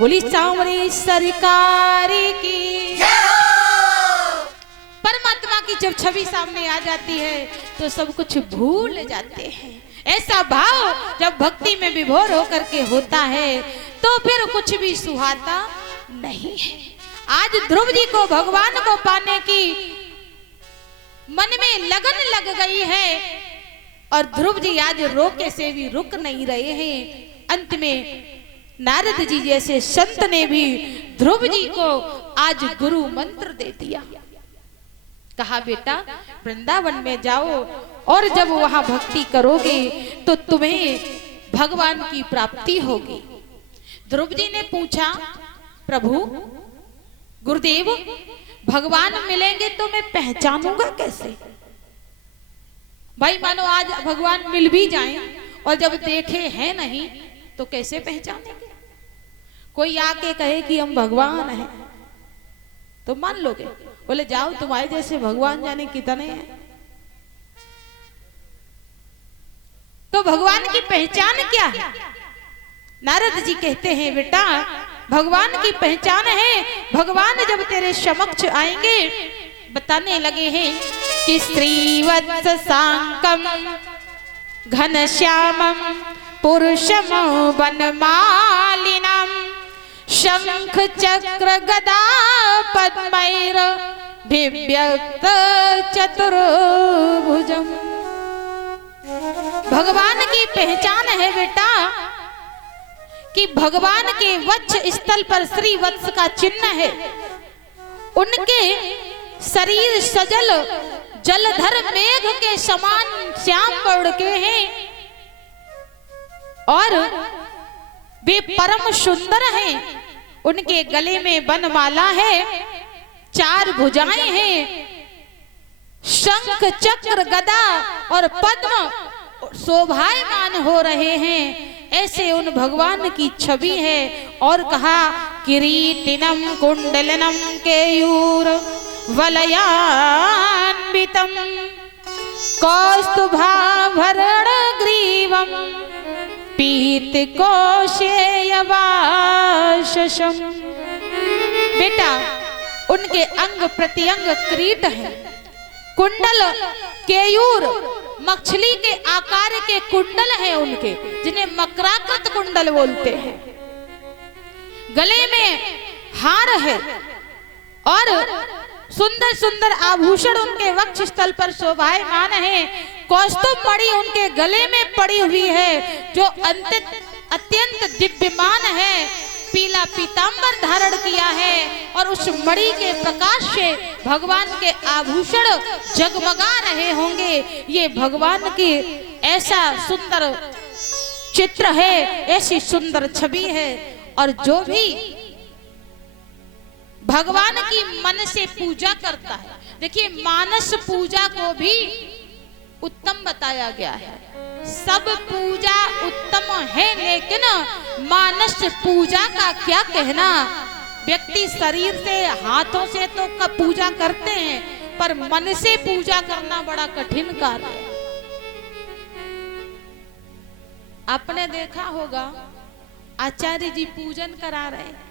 बोली सांवरी सरकार की। परमात्मा की जब छवि सामने आ जाती है तो सब कुछ भूल जाते हैं। ऐसा भाव जब भक्ति में विभोर होकर के होता है तो फिर कुछ भी सुहाता नहीं है। आज ध्रुव जी को भगवान को पाने की मन में लगन लग गई है और ध्रुव जी आज रोके से भी रुक नहीं रहे हैं। अंत में नारद जी जैसे संत ने भी ध्रुव जी को आज गुरु मंत्र दे दिया। कहा बेटा वृंदावन में जाओ और जब वहां भक्ति करोगे तो तुम्हें भगवान की प्राप्ति होगी। ध्रुव जी ने पूछा प्रभु गुरुदेव भगवान मिलेंगे तो मैं पहचानूंगा कैसे? भाई मानो आज भगवान मिल भी जाएं और जब देखे हैं नहीं तो कैसे पहचानेंगे? कोई आके कहे कि हम भगवान हैं तो मान लोगे? बोले जाओ तुम्हारे जैसे भगवान जाने कितने हैं। तो भगवान की पहचान क्या है? नारद जी कहते हैं बेटा भगवान की पहचान है, भगवान जब तेरे समक्ष आएंगे बताने लगे हैं कि श्रीवत्स सांकम घनश्यामम पुरुषम वनमालिनम शंख चक्र गदा पद्मैर भिव्यक्त चतुर्भुजम। भगवान की पहचान है बेटा कि भगवान के वक्ष स्थल पर श्री वत्स का चिन्ह है। उनके शरीर सजल जलधर मेघ के समान श्याम वर्ण के हैं और वे परम सुंदर हैं। उनके गले में वनमाला है, 4 भुजाएं हैं, शंख चक्र गदा और पद्म शोभायमान हो रहे हैं। ऐसे उन भगवान की छवि है। और कहा किरीटिनम कुंडलनम केयूर वलयान्वितम कौस्तुभाभरण ग्रीवम पीत कौशेयवाशम। बेटा उनके अंग प्रत्यंग किरीट है, कुंडल केयूर मछली के आकार के कुंडल हैं उनके, जिन्हें मकराकृत कुंडल बोलते हैं। गले में हार है और सुंदर सुंदर आभूषण उनके वक्ष स्थल पर शोभायमान है। कौस्तुभ मणि उनके गले में पड़ी हुई है जो अत्यंत दिव्यमान है। पीला पीतांबर धारण किया है और उस मणि के प्रकाश से भगवान के आभूषण जगमगा रहे होंगे। ये भगवान की ऐसा सुंदर चित्र है, ऐसी सुंदर छवि है। और जो भी भगवान की मन से पूजा करता है, देखिए मानस पूजा को भी उत्तम बताया गया है। सब पूजा उत्तम है लेकिन मानस पूजा का क्या कहना। व्यक्ति शरीर से हाथों से तो पूजा करते हैं पर मन से पूजा करना बड़ा कठिन कार्य है। आपने देखा होगा आचार्य जी पूजन करा रहे हैं,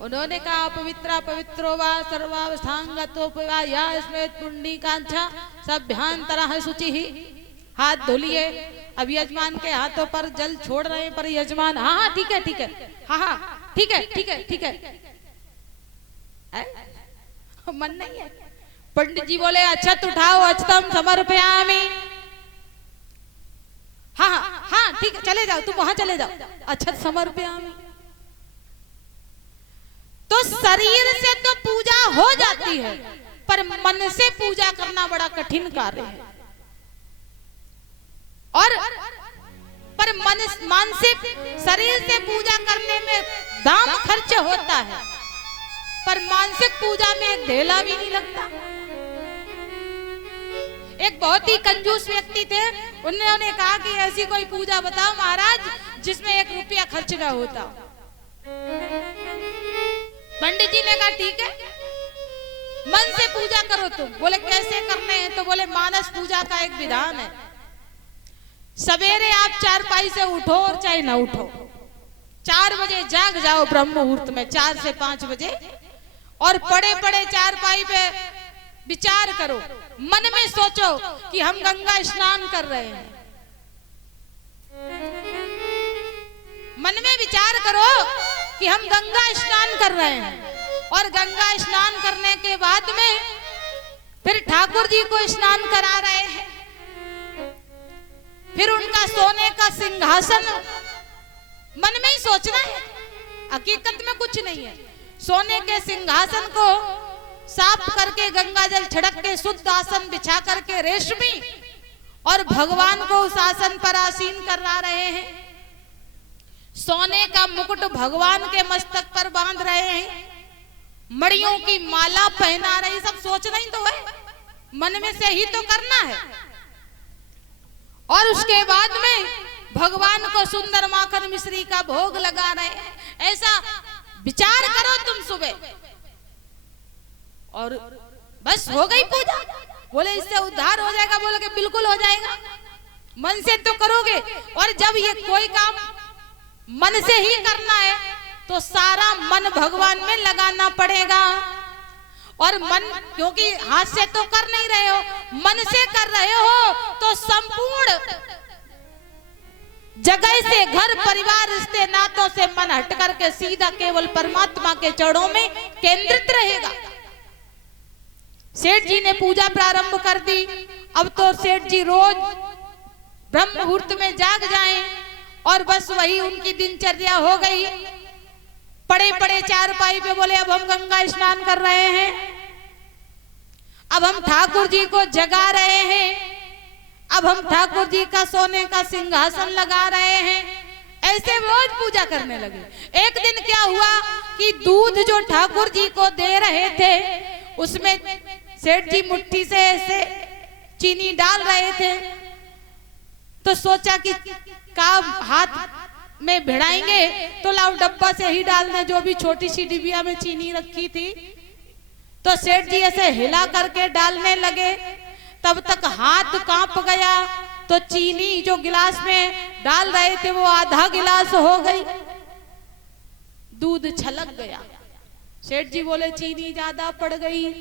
उन्होंने कहा पवित्रा पवित्रो वा सर्वावस्थांगतोपवा या स्मृत पुंडीकांक्षा सभ्यांतरः शुचिः। हाथ धुलिए। अब यजमान के हाथों पर जल छोड़ रहे हैं पर यजमान हाँ हाँ ठीक है ठीक है, हाँ हाँ ठीक है ठीक है ठीक है, मन नहीं है। पंडित जी बोले अक्षत उठाओ अक्षतम समर्पयामि। हाँ हाँ हाँ ठीक है चले जाओ, तुम वहां चले जाओ, अक्षत समर्पयामि। तो शरीर से तो पूजा हो जाती है पर मन से पूजा करना बड़ा कठिन कार्य है। और पर मानसिक शरीर से पूजा करने में दाम खर्च होता है पर मानसिक पूजा में एक ढेला भी नहीं लगता। एक बहुत ही कंजूस व्यक्ति थे, उन्होंने कहा कि ऐसी कोई पूजा बताओ महाराज जिसमें 1 रुपया खर्च ना होता। पंडित जी ने कहा ठीक है मन से पूजा करो तुम। बोले कैसे करने हैं? तो बोले मानस पूजा का एक विधान है, सवेरे आप चारपाई से उठो और चाहे ना उठो, 4 बजे जाग जाओ ब्रह्म मुहूर्त में, 4 से 5 बजे, और पड़े पड़े चारपाई पे विचार करो, मन में सोचो कि हम गंगा स्नान कर रहे हैं। मन में विचार करो कि हम गंगा स्नान कर रहे हैं, और गंगा स्नान करने के बाद में फिर ठाकुर जी को स्नान करा रहे हैं। फिर उनका सोने का सिंहासन मन में ही सोचना है, हकीकत में कुछ नहीं है। सोने के सिंहासन को साफ करके गंगा जल छिड़क के शुद्ध आसन बिछा करके रेशमी, और भगवान को उस आसन पर आसीन करा रहे हैं। सोने का मुकुट भगवान के मस्तक पर बांध रहे हैं, मड़ियों की माला पहना रहे। सब सोचना ही तो है, मन में से ही तो करना है। और उसके बाद में भगवान को सुंदर माखन मिश्री का भोग लगा रहे हैं। ऐसा विचार करो तुम सुबह, और बस हो गई पूजा। बोले इससे उद्धार हो जाएगा, बोले कि बिल्कुल हो जाएगा, मन से तो करोगे। और जब ये कोई काम मन से ही करना है तो सारा मन भगवान में लगाना पड़ेगा। और मन, क्योंकि हाथ से तो कर नहीं रहे हो, मन से कर रहे हो, तो संपूर्ण जगह से, घर परिवार रिश्ते नातों से मन हट करके सीधा केवल परमात्मा के चरणों में केंद्रित रहेगा। सेठ जी ने पूजा प्रारंभ कर दी। अब तो सेठ जी रोज ब्रह्म मुहूर्त में जाग जाएं, और बस वही उनकी दिनचर्या हो गई। पड़े पड़े चारपाई पे बोले अब हम गंगा स्नान कर रहे हैं, अब हम ठाकुर जी को जगा रहे हैं, अब हम ठाकुर जी का सोने का सिंहासन लगा रहे हैं। ऐसे रोज पूजा करने लगे। एक दिन क्या हुआ कि दूध जो ठाकुर जी को दे रहे थे उसमें सेठ जी मुट्ठी से ऐसे चीनी डाल रहे थे, तो सोचा कि काम हाथ में भिड़ाएंगे तो लाओ डब्बा से ही डालने, जो भी छोटी सी डिबिया में चीनी रखी थी। तो सेठ जी ऐसे हिला करके डालने लगे, तब तक हाथ कांप गया, तो चीनी जो गिलास में डाल रहे थे वो आधा गिलास हो गई, दूध छलक गया। सेठ जी बोले चीनी ज्यादा पड़ गई,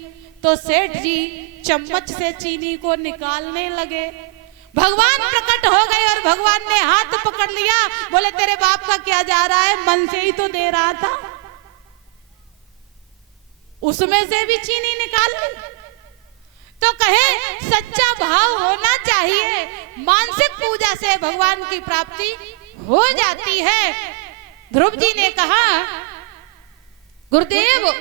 तो सेठ जी चम्मच से चीनी को निकालने लगे। भगवान प्रकट हो गए और भगवान ने हाथ पकड़ लिया। बोले तेरे बाप का क्या जा रहा है, मन से ही तो दे रहा था, उसमें से भी चीनी निकाल ली। तो कहे सच्चा भाव होना चाहिए, मानसिक पूजा से भगवान की प्राप्ति हो जाती है। ध्रुव जी ने कहा गुरुदेव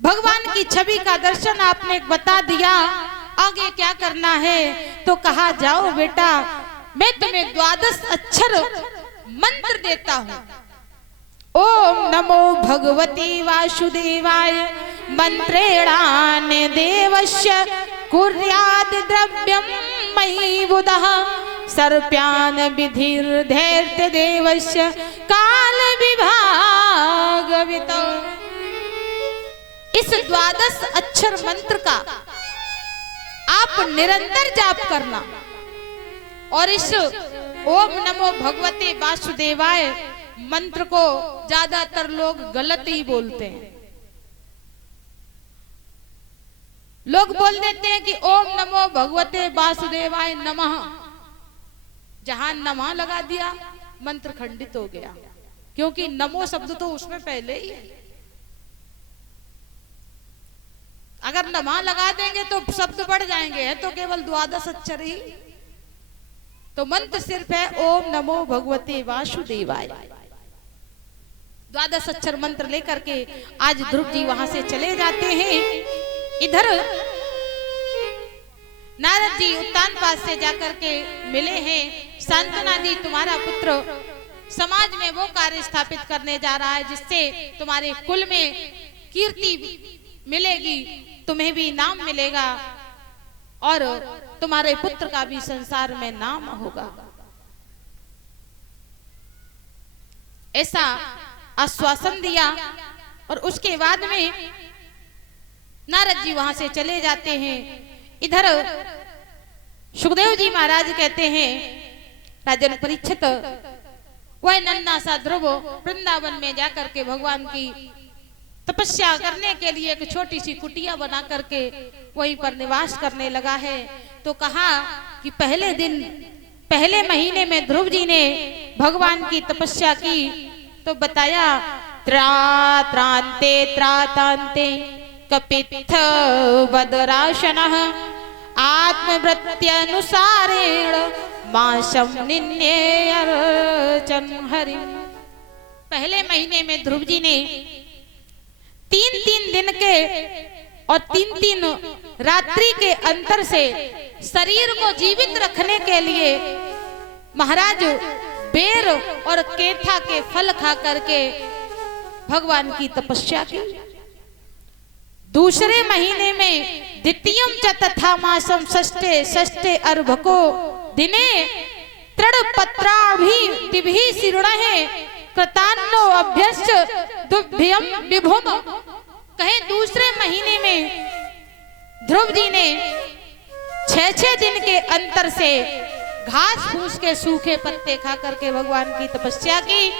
भगवान की छवि का दर्शन आपने बता दिया, आगे क्या करना है? तो कहा जाओ बेटा मैं तुम्हें 12 अक्षर मंत्र देता हूं। ओम नमो भगवती वासुदेवाय मंत्रेणान देवस्य कुर्याद द्रव्यम मयि बुधः सर्प्यान विधिर्धैर्य देवस्य काल विभागवितो। इस 12 अक्षर मंत्र का आप निरंतर जाप करना। और इस ओम नमो भगवते वासुदेवाय मंत्र को ज्यादातर लोग गलत ही बोलते हैं। लोग बोल देते हैं कि ओम नमो भगवते वासुदेवाय नमः, जहां नमः लगा दिया मंत्र खंडित हो गया, क्योंकि नमो शब्द तो उसमें पहले ही है। अगर नमः लगा देंगे तो शब्द बढ़ जाएंगे, है तो केवल 12 अक्षर ही। तो मंत्र सिर्फ है ओम नमो भगवते वासुदेवाय। 12 अक्षर मंत्र लेकर के आज ध्रुव जी वहां से चले जाते हैं। इधर नारद जी उत्तान पास से जाकर के मिले हैं। सांत्वना दी तुम्हारा पुत्र समाज में वो कार्य स्थापित करने जा रहा है जिससे तुम्हारे कुल में कीर्ति मिलेगी, तुम्हें भी नाम मिलेगा और तुम्हारे पुत्र का भी संसार में नाम होगा। ऐसा आश्वासन दिया और उसके बाद में नारद जी वहां से चले जाते हैं। इधर सुखदेव जी महाराज कहते हैं राजन परीक्षित वह नन्हा सा ध्रुव वृंदावन में जाकर के भगवान की तपस्या करने के लिए एक छोटी सी कुटिया बना करके वहीं पर निवास करने लगा है। तो कहा कि पहले महीने में ध्रुव जी ने भगवान की तपस्या की तो बताया त्रात्रांते त्रातांते कपित्थ बदराशनः आत्मवृत्त्यनुसारेण माशम निन्येयर्चन हरिं। पहले महीने में ध्रुव जी ने 3-3 दिन के और 3-3 रात्रि के अंतर से शरीर को जीवित रखने के लिए महाराज बेर और केथा के फल खा करके भगवान की तपस्या की। दूसरे महीने में द्वितीयम च तथा मासम षष्ठे अर्भको दिने तृणपत्राभि दिभि शीर्णहे कृतान्नो अभ्यस्य दुभ्यम विभुम। कहे दूसरे महीने में ध्रुव जी ने 6-6 दिन के अंतर से घास फूस के सूखे पत्ते खा करके भगवान की तपस्या की।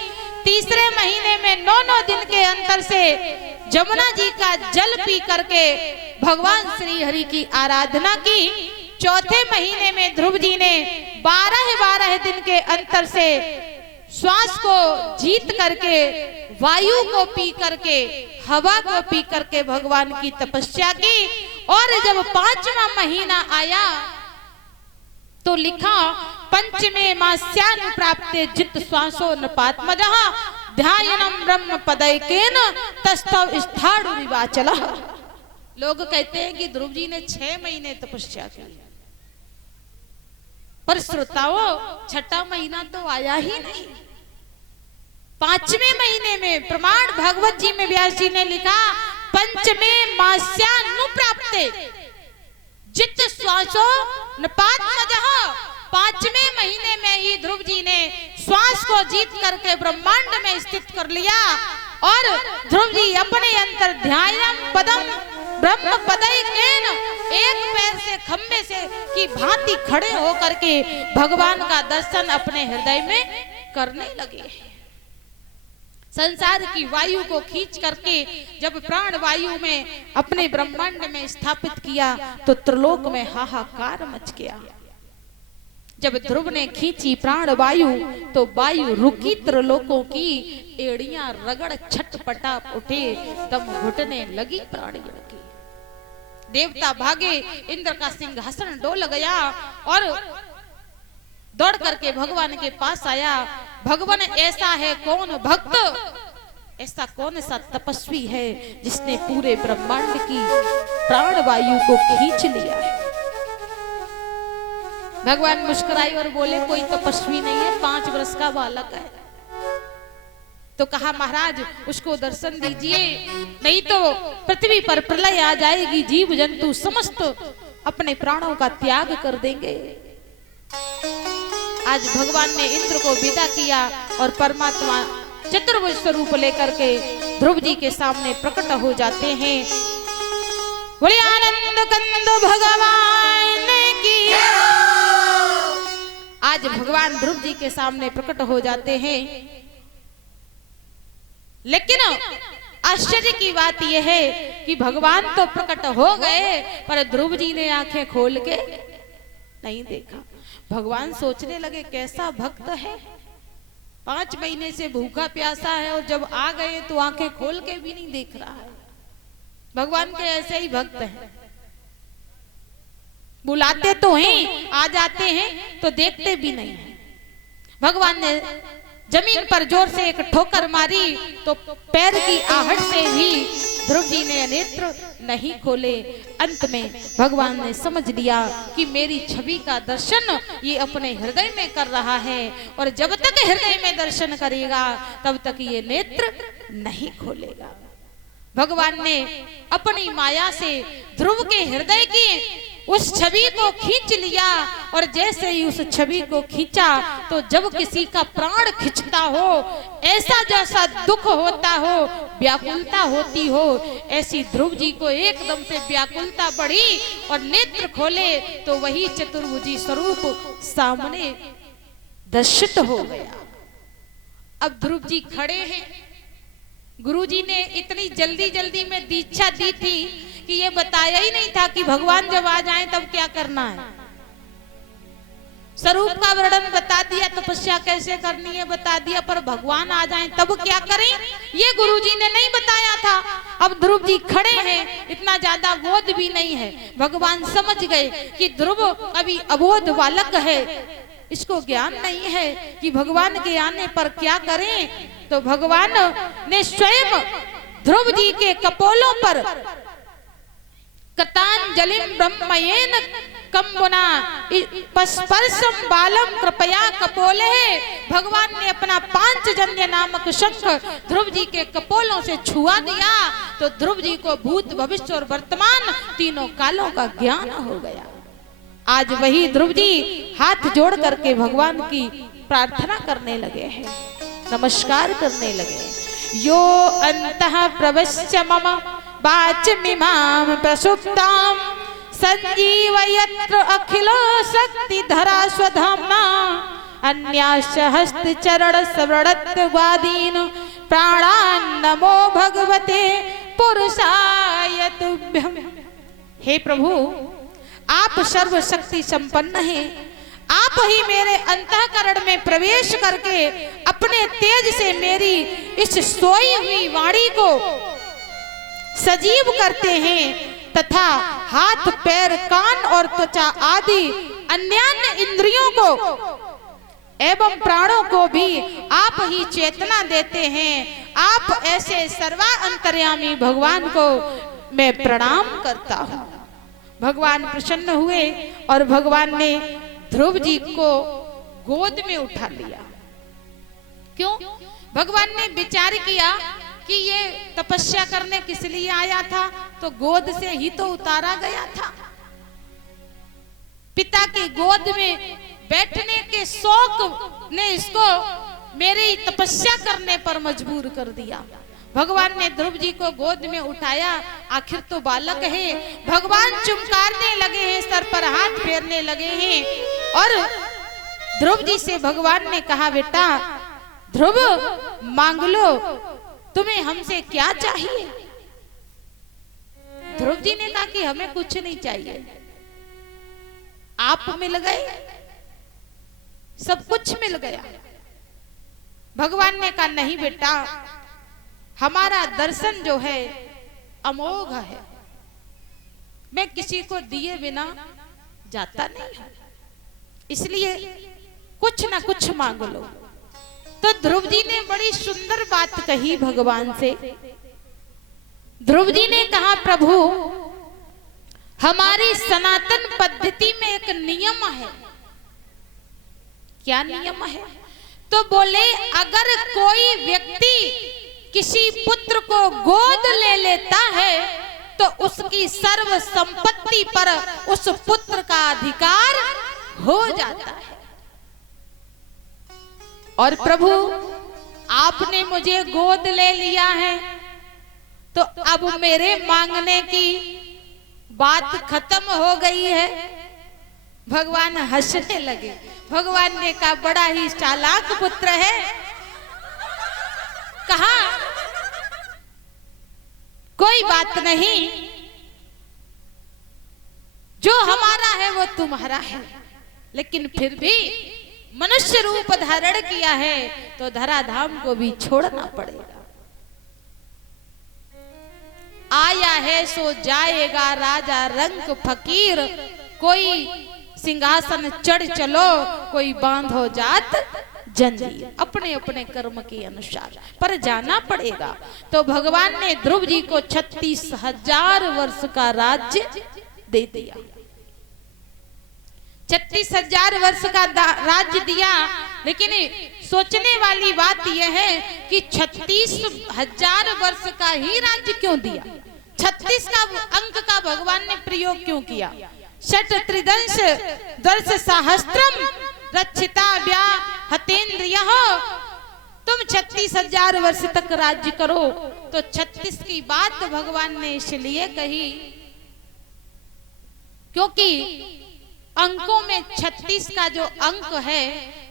तीसरे महीने में 9-9 दिन के अंतर से जमुना जी का जल पी करके भगवान श्री हरि की आराधना की। चौथे महीने में ध्रुव जी ने 12-12 दिन के अंतर से श्वास को जीत करके वायु को पी करके हवा को पी करके भगवान की तपस्या की। और जब 5वां महीना आया तो लिखा पंचमे मास्यानुप्राप्ते जित श्वासो नपात्मजः ध्यायनम ब्रह्म पदैकेन तस्थौ स्थाणु विवाचलः। लोग कहते हैं कि ध्रुव जी ने 6 महीने तपस्या की, पर श्रोताओं 6ठा महीना तो आया ही नहीं। 5वें महीने में प्रमाण भागवत जी में व्यास जी ने लिखा पंचमे मास्यानुप्राप्ते जित श्वासो नपात्मजः। 5वें महीने में ही ध्रुव जी ने श्वास को जीत करके ब्रह्मांड में स्थित कर लिया और ध्रुव जी अपने अंतर ध्यायम पदम ब्रह्म पदैकेन एक पैर से खंबे से की भांति खड़े होकर के भगवान का दर्शन अपने हृदय में करने लगे। संसार की वायु को खींच करके जब प्राण वायु में अपने ब्रह्मांड में स्थापित किया तो त्रिलोक में हाहाकार मच गया। जब ध्रुव ने खींची प्राण वायु तो वायु रुकी, त्रिलोकों की एड़ियां रगड़ छटपटा उठे, दम घुटने लगी प्राणियों की। देवता भागे, इंद्र का सिंहासन डोल गया और दौड़ करके भगवान के पास आया। भगवान ऐसा है कौन भक्त, ऐसा कौन सा तपस्वी है जिसने पूरे ब्रह्मांड की प्राण वायु को खींच लिया है। भगवान मुस्कुराए और बोले कोई तपस्वी नहीं है, 5 वर्ष का बालक है। तो कहा महाराज उसको दर्शन दीजिए, नहीं तो पृथ्वी पर प्रलय आ जाएगी, जीव जंतु समस्त अपने प्राणों का त्याग कर देंगे। आज भगवान ने इंद्र को विदा किया और परमात्मा चतुर्भुज स्वरूप लेकर के ध्रुव जी के सामने प्रकट हो जाते हैं। बोले आनंद कंद भगवान की। आज भगवान ध्रुव जी के सामने प्रकट हो जाते हैं। लेकिन आश्चर्य की बात यह है कि भगवान तो प्रकट हो गए पर ध्रुव जी ने आंखें खोल के नहीं देखा। भगवान सोचने लगे कैसा भक्त है, 5 महीने से भूखा प्यासा है और जब आ गए तो आंखें खोल के भी नहीं देख रहा है। भगवान के ऐसे ही भक्त हैं, बुलाते तो हैं, आ जाते हैं तो देखते भी नहीं है। भगवान ने जमीन पर जोर से एक ठोकर मारी तो पैर की आहट से भी ध्रुव जी ने नेत्र नहीं खोले। अंत में भगवान ने समझ लिया कि मेरी छवि का दर्शन ये अपने हृदय में कर रहा है और जब तक हृदय में दर्शन करेगा तब तक ये नेत्र नहीं खोलेगा। भगवान ने अपनी माया से ध्रुव के हृदय की उस छवि को खींच लिया और जैसे ही उस छवि को खींचा तो जब किसी का प्राण खिंचता हो, ऐसा जैसा दुख होता हो, व्याकुलता होती हो, ऐसी ध्रुव जी को एकदम से व्याकुलता बढ़ी और नेत्र खोले तो वही चतुर्भुजी स्वरूप सामने दर्शित हो गया। अब ध्रुव जी खड़े हैं। गुरुजी ने इतनी जल्दी जल्दी में दीक्षा दी थी कि ये बताया ही नहीं था कि भगवान जब आ जाएं तब क्या करना है। स्वरूप का वर्णन बता दिया, तपस्या कैसे करनी है बता दिया, पर भगवान आ जाएं तब क्या करें ये गुरुजी ने नहीं बताया था। अब ध्रुव जी खड़े हैं, इतना ज्यादा बोध भी नहीं है। भगवान समझ गए कि ध्रुव अभी अबोध बालक है, इसको ज्ञान नहीं है कि भगवान के आने पर क्या करें। तो भगवान ने स्वयं ध्रुव जी के कपोलों पर कतांजलिं ब्रह्मयेन कंबुना स्पर्शम बालम कृपया कपोले, भगवान ने अपना पांचजन्य नामक शंख ध्रुव जी के कपोलों से छुआ दिया तो ध्रुव जी को भूत भविष्य और वर्तमान तीनों कालों का ज्ञान हो गया। आज वही ध्रुव जी हाथ जोड़ करके भगवान की प्रार्थना करने लगे हैं, नमस्कार करने लगे। यो अंतः प्रविश्य मम वाचमिमां प्रसुप्तां संजीवयत्र अखिलो शक्तिधरा स्वधाम्ना अन्याश्च हस्तचरण स्मरणत्वादीन् प्राणान् नमो भगवते पुरुषाय तुभ्यम्। हे प्रभु, आप सर्वशक्ति संपन्न हैं, आप ही मेरे अंतःकरण में प्रवेश करके अपने तेज से मेरी इस सोई हुई वाणी को सजीव करते हैं तथा हाथ पैर कान और त्वचा आदि अन्यान्य इंद्रियों को एवं प्राणों को भी आप ही चेतना देते हैं। आप ऐसे सर्वा अंतर्यामी भगवान को मैं प्रणाम करता हूँ। भगवान प्रसन्न हुए और भगवान ने ध्रुव जी को गोद में उठा लिया। क्यों? भगवान ने विचार किया कि ये तपस्या करने किस लिए आया था, तो गोद से ही तो उतारा गया था। पिता की गोद में बैठने के शौक ने इसको मेरी तपस्या करने पर मजबूर कर दिया। भगवान ने ध्रुव जी को गोद में उठाया, आखिर तो बालक है। भगवान चुमकारने लगे हैं, सर पर हाथ फेरने लगे हैं और ध्रुव जी से भगवान ने कहा, बेटा ध्रुव मांग लो, तुम्हें हमसे क्या चाहिए। ध्रुव जी ने कहा कि हमें कुछ नहीं चाहिए, आप मिल गए, सब कुछ मिल गया। भगवान ने कहा नहीं बेटा, हमारा दर्शन जो है अमोघ है, मैं किसी को दिए बिना जाता नहीं, इसलिए कुछ ना कुछ मांग लो। तो ध्रुव जी ने बड़ी सुंदर बात कही भगवान से। ध्रुव जी ने कहा, प्रभु हमारी सनातन पद्धति में एक नियम है। क्या नियम है? तो बोले अगर कोई व्यक्ति किसी पुत्र को गोद ले लेता है तो उसकी सर्व संपत्ति पर उस पुत्र का अधिकार हो जाता है। और प्रभु आपने मुझे गोद ले लिया है तो अब मेरे मांगने की बात खत्म हो गई है। भगवान हंसने लगे। भगवान ने कहा बड़ा ही चालाक पुत्र है। कहा कोई बात नहीं, जो हमारा है वो तुम्हारा है, लेकिन फिर भी मनुष्य रूप धारण किया है तो धराधाम को भी छोड़ना पड़ेगा। आया है सो जाएगा राजा रंक फकीर, कोई सिंहासन चढ़ चलो, कोई बांधो जात जंजीर। अपने अपने कर्म के अनुसार पर जाना पड़ेगा। तो भगवान ने ध्रुव जी को 36,000 वर्ष का राज्य दे दिया। 36,000 वर्ष का राज्य दिया। लेकिन सोचने वाली बात यह है कि 36,000 वर्ष का ही राज्य क्यों दिया? 36 का अंक का भगवान ने प्रयोग क्यों किया? षट त्रिदंश दर्श सहस्त्रम रक्षिता व्या हतेन्द्रियः। तुम 36,000 वर्ष तक राज्य करो। तो 36 की बात भगवान ने इसलिए कही क्योंकि अंकों में 36 का जो अंक है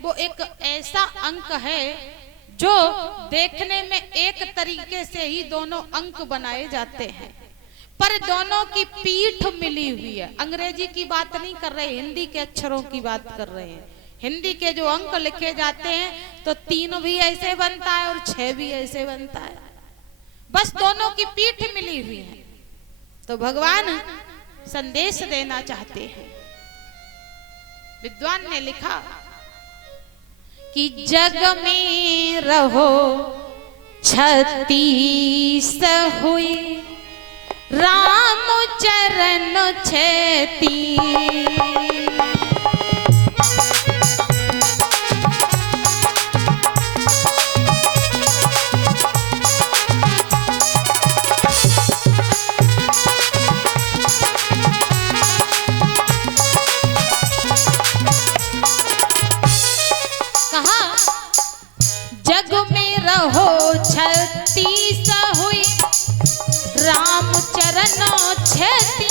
वो एक ऐसा अंक है जो देखने में एक तरीके से ही दोनों अंक बनाए जाते हैं, पर दोनों की पीठ मिली हुई है। अंग्रेजी की बात नहीं कर रहे, हिंदी के अक्षरों की बात कर रहे हैं। हिंदी के जो अंक लिखे जाते हैं तो 3 भी ऐसे बनता है और 6 भी ऐसे बनता है, बस दोनों की पीठ मिली हुई है। तो भगवान संदेश देना चाहते हैं। विद्वान ने लिखा कि जग में रहो 36 हुई, राम चरण 36। जग में रहो 36 हुई, राम चरण 36।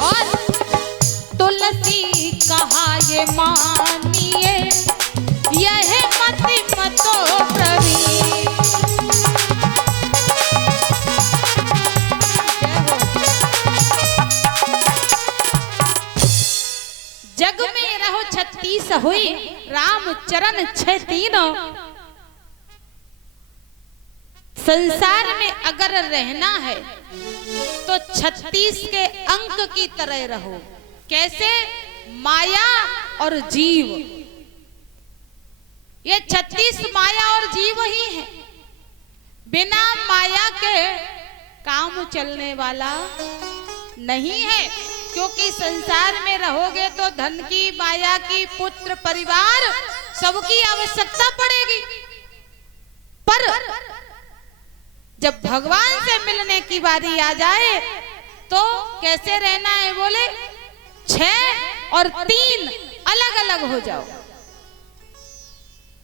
और तुलसी कहा ये मानिए, यह मति मतो प्रवीण। जग में रहो 36 हुई, राम चरण 36। संसार में अगर रहना है तो 36 के अंक की तरह रहो। कैसे? माया और जीव, ये 36 माया और जीव ही है। बिना माया के काम चलने वाला नहीं है, क्योंकि संसार में रहोगे तो धन की, माया की, पुत्र, परिवार सबकी आवश्यकता पड़ेगी। पर जब भगवान से मिलने की बारी आ जाए तो कैसे रहना है? बोले 6 और 3 अलग अलग हो जाओ।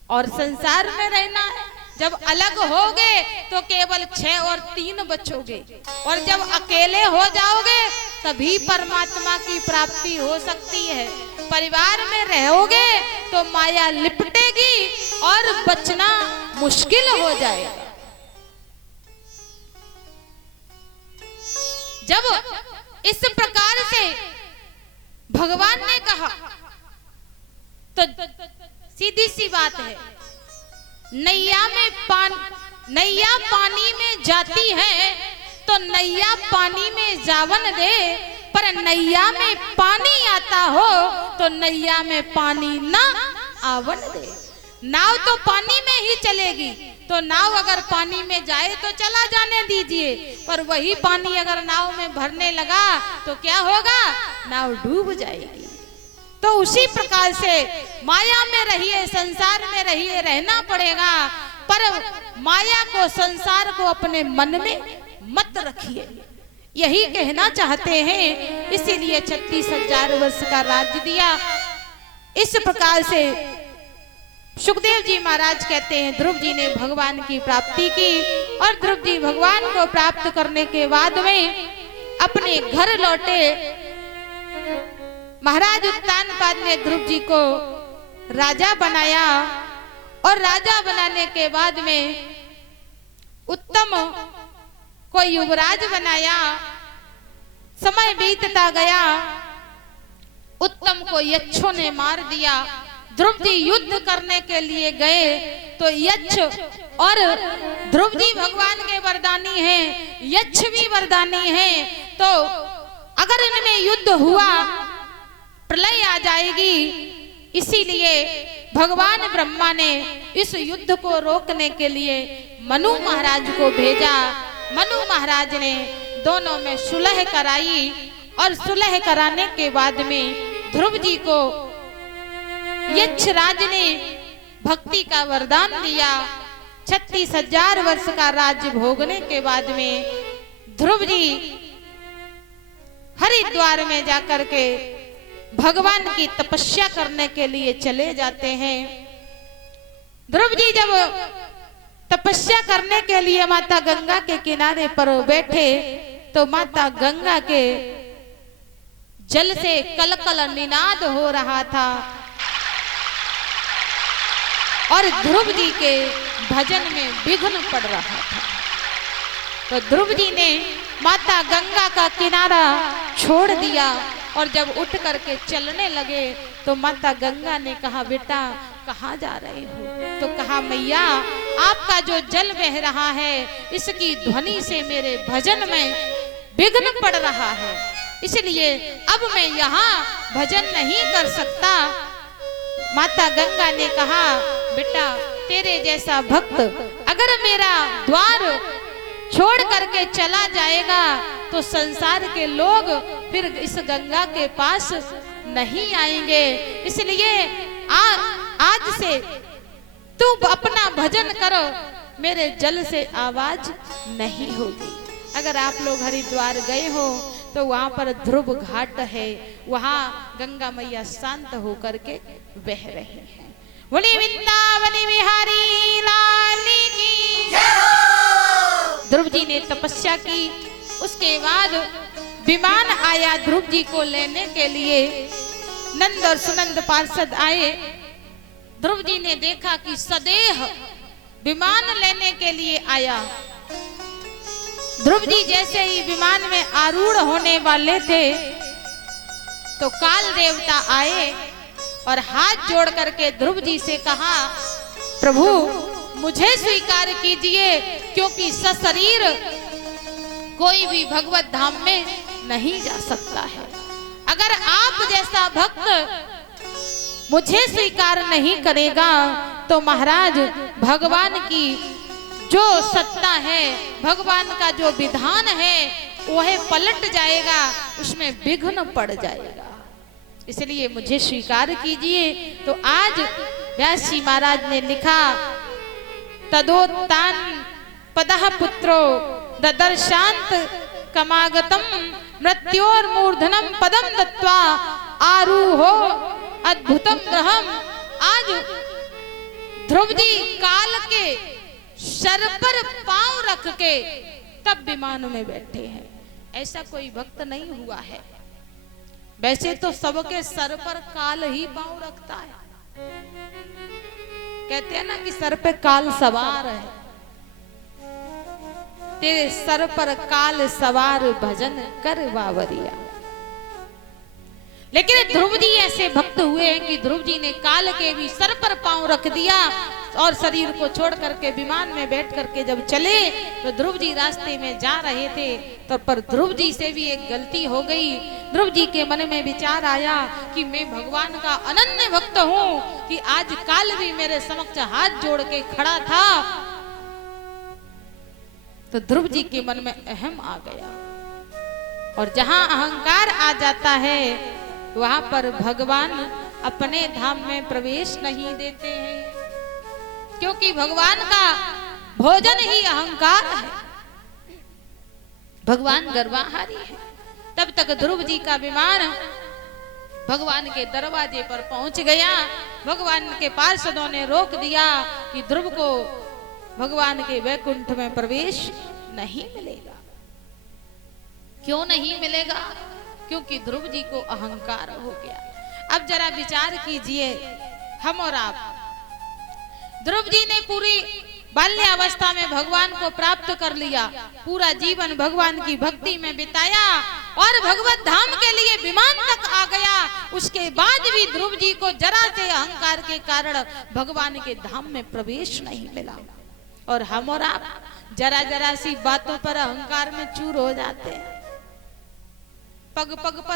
और संसार में रहना है, जब अलग होगे तो केवल 6 और 3 बचोगे, और जब अकेले हो जाओगे तभी परमात्मा की प्राप्ति हो सकती है। परिवार में रहोगे तो माया लिपटेगी और बचना मुश्किल हो जाएगा। जब इस प्रकार से भगवान ने कहा तो सीधी सी बात है, नैया पानी में जाती है तो नैया पानी में जावन दे, पर नैया में पानी आता हो तो नैया में पानी ना आवन दे। नाव तो पानी में ही चलेगी, तो नाव अगर पानी में जाए तो चला जाने दीजिए, पर वही पानी अगर नाव में भरने लगा तो क्या होगा? नाव डूब जाएगी। तो उसी प्रकार से माया में रहिए, संसार में रहिए, रहना पड़ेगा, पर माया को, संसार को अपने मन में मत रखिए, यही कहना चाहते हैं। इसीलिए 36,000 वर्ष का राज्य दिया। इस प्रकार से सुखदेव जी महाराज कहते हैं, ध्रुव जी ने भगवान की प्राप्ति की, और ध्रुव जी भगवान को प्राप्त करने के बाद में अपने घर लौटे। महाराज उत्तानपाद ने ध्रुव जी को राजा बनाया, और राजा बनाने के बाद में उत्तम को युवराज बनाया। समय बीतता गया, उत्तम को यक्षों ने मार दिया। ध्रुव जी युद्ध करने के लिए गए तो यक्ष, और ध्रुव जी भगवान के वरदानी हैं, यक्ष भी वरदानी हैं, तो अगर इनमें युद्ध हुआ प्रलय आ जाएगी। इसीलिए भगवान ब्रह्मा ने इस युद्ध को रोकने के लिए मनु महाराज को भेजा। मनु महाराज ने दोनों में सुलह कराई, और सुलह कराने के बाद में ध्रुव जी को यक्षराज ने भक्ति का वरदान दिया। 36,000 वर्ष का राज्य भोगने के बाद में ध्रुव जी हरिद्वार में जाकर के भगवान की तपस्या करने के लिए चले जाते हैं। ध्रुव जी जब तपस्या करने के लिए माता गंगा के किनारे पर बैठे तो माता गंगा के जल से कलकल निनाद हो रहा था और ध्रुव जी के भजन में विघ्न पड़ रहा था। तो ध्रुव जी ने माता गंगा का किनारा छोड़ दिया और जब उठ करके चलने लगे तो माता गंगा ने कहा, बेटा कहाँ जा रहे हो? तो कहा, मैया आपका जो जल बह रहा है इसकी ध्वनि से मेरे भजन में विघ्न पड़ रहा है, इसलिए अब मैं यहाँ भजन नहीं कर सकता। माता गंगा ने कहा, बेटा तेरे जैसा भक्त अगर मेरा द्वार छोड़ करके चला जाएगा तो संसार के लोग फिर इस गंगा के पास नहीं आएंगे, इसलिए आज से तू अपना भजन करो, मेरे जल से आवाज नहीं होगी। अगर आप लोग हरिद्वार गए हो तो वहां पर ध्रुव घाट है, वहां गंगा मैया शांत होकर के बह रही है। बोले वृंदावन बिहारी लाल की जय। ध्रुव जी ने तपस्या की, उसके बाद विमान आया ध्रुव जी को लेने के लिए। नंद और सुनंद पार्षद आए। ध्रुव जी ने देखा कि सदेह विमान लेने के लिए आया। ध्रुव जी जैसे ही विमान में आरूढ़ होने वाले थे तो काल देवता आए और हाथ जोड़ करके ध्रुव जी से कहा, प्रभु मुझे स्वीकार कीजिए, क्योंकि सशरीर कोई भी भगवत धाम में नहीं जा सकता है। अगर आप जैसा भक्त मुझे स्वीकार नहीं करेगा तो महाराज भगवान की जो सत्ता है, भगवान का जो विधान है वह पलट जाएगा, उसमें विघ्न पड़ जाएगा, इसलिए मुझे स्वीकार कीजिए। तो आज व्यास जी महाराज ने लिखा, तदोत्तान पदः पुत्रो ददर्शांत कमागतम मृत्योर्मूर्धनम पदम दत्वा आरूहो अद्भुतम ग्रहम। आज ध्रुव जी काल के सर पर पांव रख के तब विमान में बैठे हैं, ऐसा कोई भक्त नहीं हुआ है। वैसे तो सबके सर पर काल ही पांव रखता है, कहते हैं ना कि सर पे काल सवार है, तेरे सर पर काल सवार भजन कर बावरिया। लेकिन ध्रुव जी ऐसे भक्त हुए हैं कि ध्रुव जी ने काल के भी सर पर पांव रख दिया और शरीर को छोड़ करके विमान में बैठ करके जब चले तो ध्रुव जी रास्ते में जा रहे थे तो पर ध्रुव जी से भी एक गलती हो गई। ध्रुव जी के मन में विचार आया कि मैं भगवान का अनन्य भक्त हूँ कि आज काल भी मेरे समक्ष हाथ जोड़ के खड़ा था। तो ध्रुव जी के मन में अहम आ गया, और जहां अहंकार आ जाता है वहां पर भगवान अपने धाम में प्रवेश नहीं देते हैं, क्योंकि भगवान का भोजन ही अहंकार है, भगवान गर्वाहारी है। तब तक ध्रुव जी का विमान भगवान के दरवाजे पर पहुंच गया। भगवान के पार्षदों ने रोक दिया कि ध्रुव को भगवान के वैकुंठ में प्रवेश नहीं मिलेगा। क्यों नहीं मिलेगा? क्योंकि ध्रुव जी को अहंकार हो गया। अब जरा विचार कीजिए, हम और आप, ध्रुव जी ने पूरी बाल्यावस्था में भगवान को प्राप्त कर लिया, पूरा जीवन भगवान की भक्ति में बिताया और भगवत धाम के लिए विमान तक आ गया। उसके बाद भी ध्रुव जी को जरा से अहंकार के कारण भगवान के धाम में प्रवेश नहीं मिला। और हम और आप जरा जरा सी बातों पर अहंकार में चूर हो जाते हैं, पग पग पर